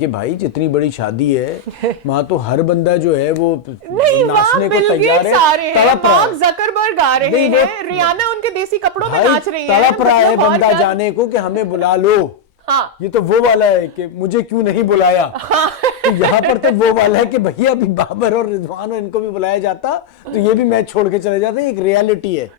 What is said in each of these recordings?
कि भाई जितनी बड़ी शादी है वहां तो हर बंदा जो है वो नहीं, नाचने को तैयार है, तड़प रहा है। जकरबर्ग आ रहे हैं, रियाना उनके देसी कपड़ों में नाच रही है, तड़प रहा है बंदा जाने को कि हमें बुला लो। हाँ। ये तो वो वाला है कि मुझे क्यों नहीं बुलाया। हाँ। तो यहाँ पर तो वो वाला है कि भैया अभी बाबर और रिजवान और इनको भी बुलाया जाता तो ये भी मैच छोड़ के चले जाते। एक रियलिटी है।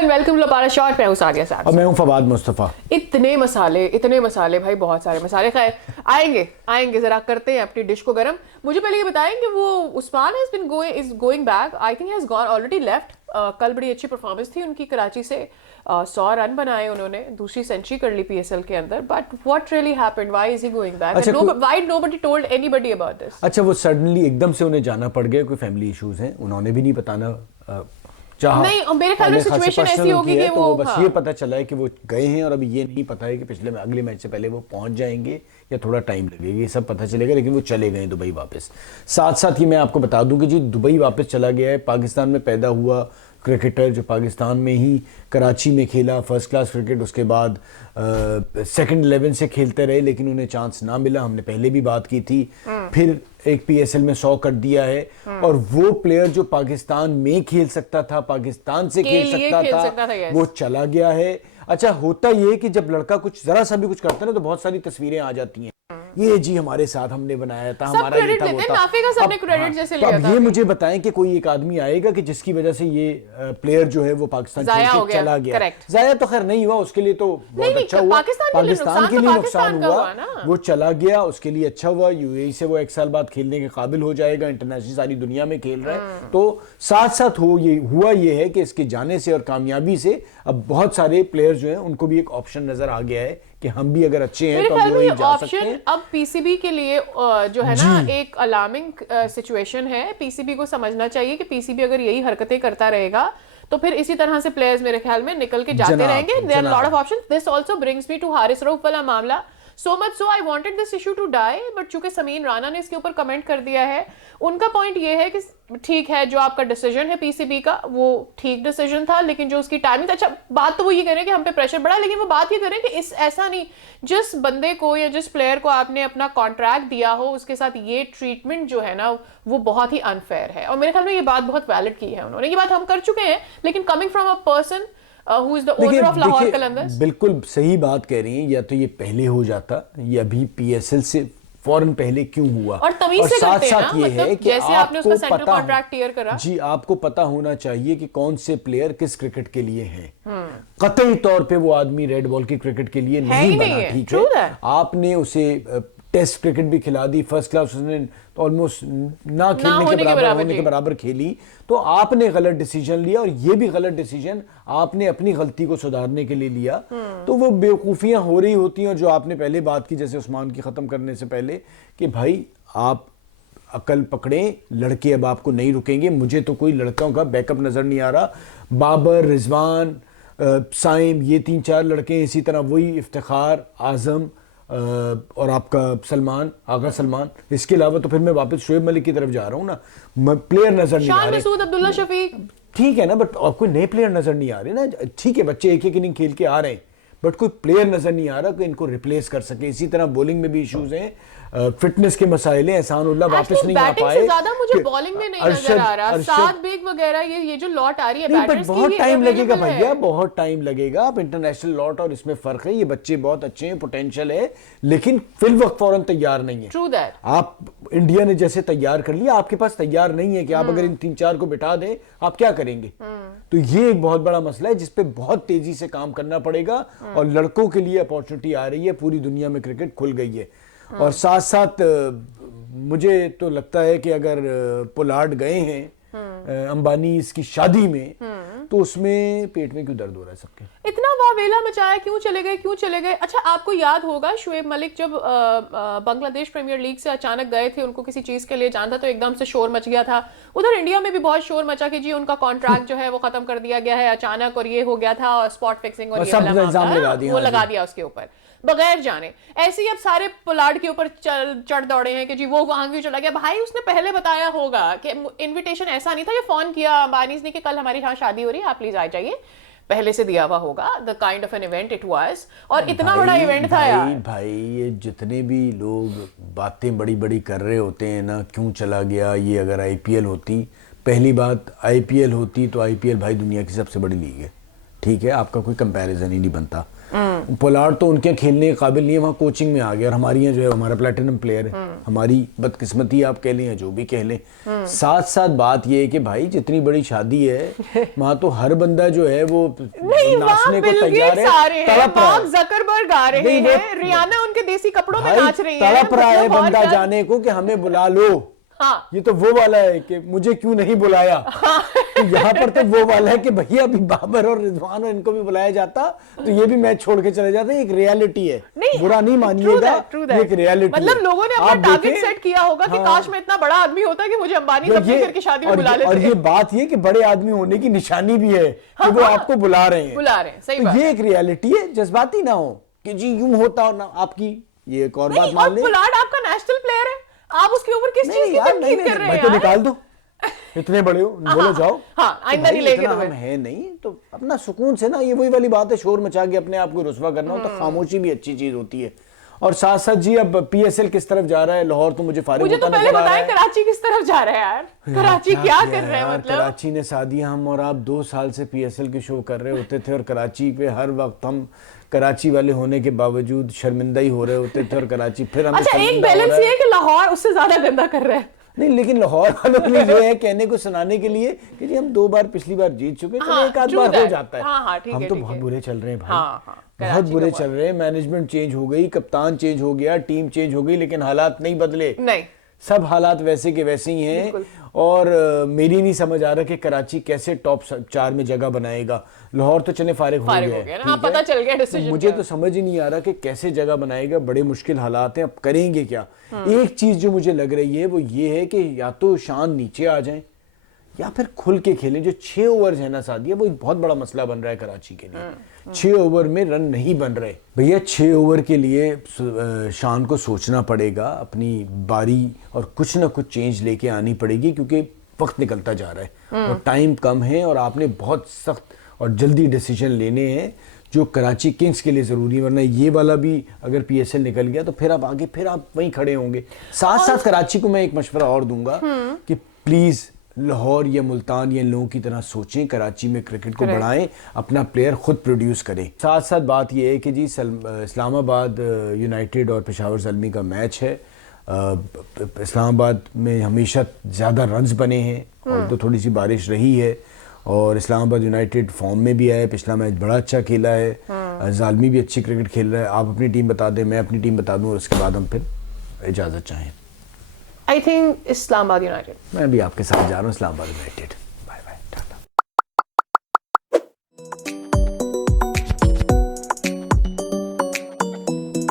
वेलकम टू लपारा शॉट। मैं हूं सादिया साहब और मैं हूं फवाद मुस्तफा। इतने मसाले भाई, बहुत सारे मसाले खाए। आएंगे जरा करते हैं अपनी डिश को गरम। मुझे पहले ये बताएं कि वो Usman is going back, I think has gone already left. कल बड़ी अच्छी परफॉर्मेंस थी उनकी, कराची से 100 रन बनाए उन्होंने, दूसरी सेंचुरी कर ली पीएसएल के अंदर। But what really happened, why is he going back, why nobody told anybody about this? अच्छा, वो सडनली एकदम से उन्हें जाना पड़ गया, कोई फैमिली इश्यूज हैं, उन्होंने भी नहीं बताना नहीं, मेरे ख्याल में सिचुएशन ऐसी होगी कि वो बस ये पता चला है कि वो गए हैं और अभी ये नहीं पता है कि अगले मैच से पहले वो पहुंच जाएंगे या थोड़ा टाइम लगेगा, ये सब पता चलेगा। लेकिन वो चले गए दुबई वापस। साथ साथ ये मैं आपको बता दूं कि जी दुबई वापस चला गया है पाकिस्तान में पैदा हुआ क्रिकेटर, जो पाकिस्तान में ही कराची में खेला फर्स्ट क्लास क्रिकेट, उसके बाद सेकंड 11 से खेलते रहे लेकिन उन्हें चांस ना मिला, हमने पहले भी बात की थी। फिर एक पीएसएल में 100 कर दिया है और वो प्लेयर जो पाकिस्तान में खेल सकता था, पाकिस्तान से खेल सकता था, वो चला गया है। अच्छा, होता ये कि जब लड़का कुछ जरा सा भी कुछ करता है ना तो बहुत सारी तस्वीरें आ जाती हैं, ये जी हमारे साथ हमने बनाया था, हमारा ये था वो था। अब ये मुझे बताएं कि कोई एक आदमी आएगा कि जिसकी वजह से ये प्लेयर जो है वो पाकिस्तान से चला गया। जाया तो खैर नहीं हुआ, उसके लिए तो बहुत अच्छा हुआ, पाकिस्तान के लिए नुकसान हुआ, वो चला गया, उसके लिए अच्छा हुआ। यूएई से वो 1 साल बाद खेलने के काबिल हो जाएगा, इंटरनेशनल सारी दुनिया में खेल रहा है। तो साथ साथ हुआ ये है कि इसके जाने से और कामयाबी से अब बहुत सारे प्लेयर जो हैं उनको भी एक ऑप्शन नजर आ गया है कि हम भी अगर अच्छे हैं तो हम वही जा सकते हैं। अब पीसीबी के लिए जो है ना एक अलार्मिंग सिचुएशन है। पीसीबी को समझना चाहिए कि पीसीबी अगर यही हरकतें करता रहेगा तो फिर इसी तरह से प्लेयर्स मेरे ख्याल में निकल के जाते रहेंगे। There are lot of options. This also brings me to Haris Rauf वाला मामला। So much so I wanted this issue to die, but चूंकि समीन राणा ने इसके ऊपर कमेंट कर दिया है, उनका पॉइंट ये है कि ठीक है, जो आपका डिसीजन है पीसीबी का वो ठीक डिसीजन था, लेकिन जो उसकी टाइमिंग, अच्छा बात तो वो ये करें कि हम पे प्रेशर बढ़ा, लेकिन वो बात ये करें कि ऐसा नहीं, जिस बंदे को या जिस प्लेयर को आपने अपना कॉन्ट्रैक्ट दिया हो उसके साथ ये ट्रीटमेंट जो है ना वो बहुत ही अनफेयर है। और मेरे ख्याल में ये बात बहुत वैलिड की है उन्होंने, ये बात हम कर चुके हैं, लेकिन coming from a person who is the owner of Lahore Qalandars. बिल्कुल सही बात कह रही हैं, या तो ये पहले हो जाता, ये अभी पीएसएल से फौरन पहले क्यों हुआ। और तमीज से साथ करते हैं साथ ना, ये है कि जैसे आपने उसका सेंट्रल कॉन्ट्रैक्ट क्लियर करा जी, आपको पता होना चाहिए कि कौन से प्लेयर किस क्रिकेट के लिए हैं। कतई तौर पे वो आदमी रेड बॉल की क्रिकेट के लिए नहीं बना, ठीक है। आपने उसे टेस्ट क्रिकेट भी खिला दी, फर्स्ट क्लास उसने ऑलमोस्ट ना खेलने के बराबर खेली, तो आपने गलत डिसीजन लिया और ये भी गलत डिसीजन आपने अपनी गलती को सुधारने के लिए लिया। तो वो बेवकूफियां हो रही होती हैं। और जो आपने पहले बात की, जैसे उस्मान की खत्म करने से पहले, कि भाई आप अकल पकड़ें, लड़के अब आपको नहीं रुकेंगे। मुझे तो कोई लड़कों का बैकअप नजर नहीं आ रहा। बाबर, रिजवान, साइम, ये 3-4 लड़के, इसी तरह वही इफ्तिखार, आजम और आपका सलमान, आगा सलमान। इसके अलावा तो फिर मैं वापस शोएब मलिक की तरफ जा रहा हूं ना, प्लेयर नजर नहीं आ रहे। मसूद, अब्दुल्ला शफीक, ठीक है ना, बट आपको नए प्लेयर नजर नहीं आ रहे ना। ठीक है, बच्चे एक एक इनिंग खेल के आ रहे हैं, बट कोई प्लेयर नजर नहीं आ रहा कि इनको रिप्लेस कर सके। इसी तरह बॉलिंग में भी इश्यूज हैं, फिटनेस के मसाइल हैं। एहसानुल्लाह वापस नहीं आ पाए, ज्यादा मुझे बॉलिंग में नहीं नजर आ रहा। साद बेग वगैरह ये जो लॉट आ रही है बैटर्स की, बहुत टाइम लगेगा भैया, बहुत टाइम लगेगा। आप इंटरनेशनल लॉट और इसमें फर्क है। ये बच्चे बहुत अच्छे हैं, पोटेंशियल है, लेकिन फिल वक्त फौरन तैयार नहीं है। True that. आप इंडिया ने जैसे तैयार कर लिया, आपके पास तैयार नहीं है कि आप अगर इन 3-4 को बिठा दें आप क्या करेंगे। तो ये एक बहुत बड़ा मसला है जिसपे बहुत तेजी से काम करना पड़ेगा। और लड़कों के लिए अपॉर्चुनिटी आ रही है, पूरी दुनिया में क्रिकेट खुल गई है। और साथ साथ मुझे तो लगता है कि अगर पोलार्ड गए हैं अंबानी इसकी शादी में, तो उसमें पेट में क्यों दर्द हो रहा है सबके? इतना वावेला मचाया, क्यों चले गए? अच्छा, आपको याद होगा शोएब मलिक जब बांग्लादेश प्रीमियर लीग से अचानक गए थे, उनको किसी चीज के लिए जाना था, तो एकदम से शोर मच गया था। उधर इंडिया में भी बहुत शोर मचा कि जी उनका कॉन्ट्रैक्ट जो है वो खत्म कर दिया गया है अचानक, और ये हो गया था, और स्पॉट फिक्सिंग और वो लगा दिया उसके ऊपर बगैर जाने। ऐसे ही अब सारे पोलार्ड के ऊपर चढ़ दौड़े हैं कि जी वो वहां क्यों चला गया। भाई उसने पहले बताया होगा कि इनविटेशन ऐसा नहीं था कि फोन किया अंबानी ने कि कल हमारी यहाँ शादी हो रही है, आप प्लीज आ जाइए। पहले से दिया हुआ होगा, the kind of an event it was, और इतना बड़ा इवेंट था यार। भाई ये जितने भी लोग बातें बड़ी बड़ी कर रहे होते हैं ना, क्यों चला गया ये, अगर आईपीएल होती, पहली बात आईपीएल होती तो आईपीएल भाई दुनिया की सबसे बड़ी लीग है, ठीक है, आपका कोई कंपैरिजन ही नहीं बनता। पोलार्ड तो उनके खेलने के काबिल नहीं है, वहाँ कोचिंग में आ गया, और हमारी यहाँ जो है हमारा प्लेटिनम प्लेयर है, हमारी बदकिस्मती आप कह लें या जो भी कह लें। साथ साथ बात ये है कि भाई जितनी बड़ी शादी है वहाँ तो हर बंदा जो है वो नाचने को तैयार है, तड़प रहा है, जकरबर्ग आ रहे हैं, रियाना उनके देसी कपड़ों में नाच रही है, तड़प रहा है बंदा जाने को कि हमें बुला लो। हाँ। ये तो वो वाला है कि मुझे क्यों नहीं बुलाया। हाँ। तो यहाँ पर तो वो वाला है कि भैया अभी बाबर और रिजवान और इनको भी बुलाया जाता तो ये भी मैच छोड़ के चले जाते। एक रियलिटी है, बुरा नहीं मानिएगा, एक रियलिटी। मतलब लोगों ने अपना टारगेट सेट किया होगा कि काश मैं इतना बड़ा आदमी होता कि मुझे अंबानी अपने घर की शादी में बुला लेते। और ये बात ये कि बड़े आदमी होने की निशानी भी है कि वो आपको बुला रहे हैं, सही बात। ये एक रियलिटी है, जज्बाती ना हो कि जी यूं होता हो ना आपकी, ये एक और बात मान ले। पोलार्ड आपका नेशनल प्लेयर है, आप उसके ऊपर किस चीज की तनकीद कर रहे हैं? तो निकाल दो, इतने बड़े हो, बोलो जाओ। हाँ, आइंदा नहीं लेंगे हम है नहीं तो अपना सुकून से ना, ये वही वाली बात है, शोर मचा के अपने आप को रुस्वा करना हो तो खामोशी भी अच्छी चीज होती है। और साथ साथ जी अब पीएसएल किस तरफ जा रहा है, लाहौर तो मुझे फारिग होता नजर आ रहा है। कराची किस तरफ जा रहा है यार? कराची क्या कर रहे हैं? मतलब कराची ने सादिया, हम और आप 2 साल से पीएसएल के शो कर रहे होते थे और कराची पे हर वक्त हम कराची वाले होने के बावजूद शर्मिंदा ही हो रहे होते थे, और कराची फिर हमें अच्छा एक बैलेंस ये है कि लाहौर उससे ज्यादा गंदा कर रहा है। नहीं, लेकिन लाहौर वालों के लिए है कहने को सुनाने के लिए कि जी हम 2 बार पिछली बार जीत चुके, तो एक आध बार हो जाता है। हम तो बहुत बुरे चल रहे हैं भाई, बहुत बुरे चल रहे हैं। मैनेजमेंट चेंज हो गई, कप्तान चेंज हो गया, टीम चेंज हो गई, लेकिन हालात नहीं बदले। नहीं, सब हालात वैसे के वैसे ही हैं। और मेरी नहीं समझ आ रहा कि कराची कैसे टॉप 4 में जगह बनाएगा। लाहौर तो चले फारिग हो गया, हाँ, पता चल गया डिसीजन। मुझे तो समझ ही नहीं आ रहा कि कैसे जगह बनाएगा, बड़े मुश्किल हालात हैं, अब करेंगे क्या। एक चीज जो मुझे लग रही है वो ये है कि या तो शान नीचे आ जाए या फिर खुल के खेलें। जो 6 ओवर है ना सादिया, वो एक बहुत बड़ा मसला बन रहा है कराची के लिए। 6 ओवर में रन नहीं बन रहे भैया। 6 ओवर के लिए शान को सोचना पड़ेगा अपनी बारी, और कुछ ना कुछ चेंज लेके आनी पड़ेगी, क्योंकि वक्त निकलता जा रहा है और टाइम कम है, और आपने बहुत सख्त और जल्दी डिसीजन लेने हैं जो कराची किंग्स के लिए ज़रूरी है। वरना ये वाला भी अगर पीएसएल निकल गया तो फिर आप आगे, फिर आप वहीं खड़े होंगे। साथ साथ कराची को मैं एक मशवरा और दूंगा कि प्लीज़ लाहौर या मुल्तान या इन लोगों की तरह सोचें, कराची में क्रिकेट को बढ़ाएं, अपना प्लेयर खुद प्रोड्यूस करें। साथ साथ बात यह है कि जी इस्लामाबाद यूनाइटेड और पेशावर ज़ल्मी का मैच है। इस्लामाबाद में हमेशा ज़्यादा रन्स बने हैं और तो थोड़ी सी बारिश रही है, और इस्लामाबाद यूनाइटेड फॉर्म में भी आया है, पिछला मैच बड़ा अच्छा खेला है। ज़ाल्मी भी अच्छी क्रिकेट खेल रहा है। आप अपनी टीम बता दें, मैं अपनी टीम बता दूं, और उसके बाद हम फिर इजाज़त चाहें। I think Islamabad United. मैं भी आपके साथ जा रहा हूँ, इस्लामाबाद यूनाइटेड।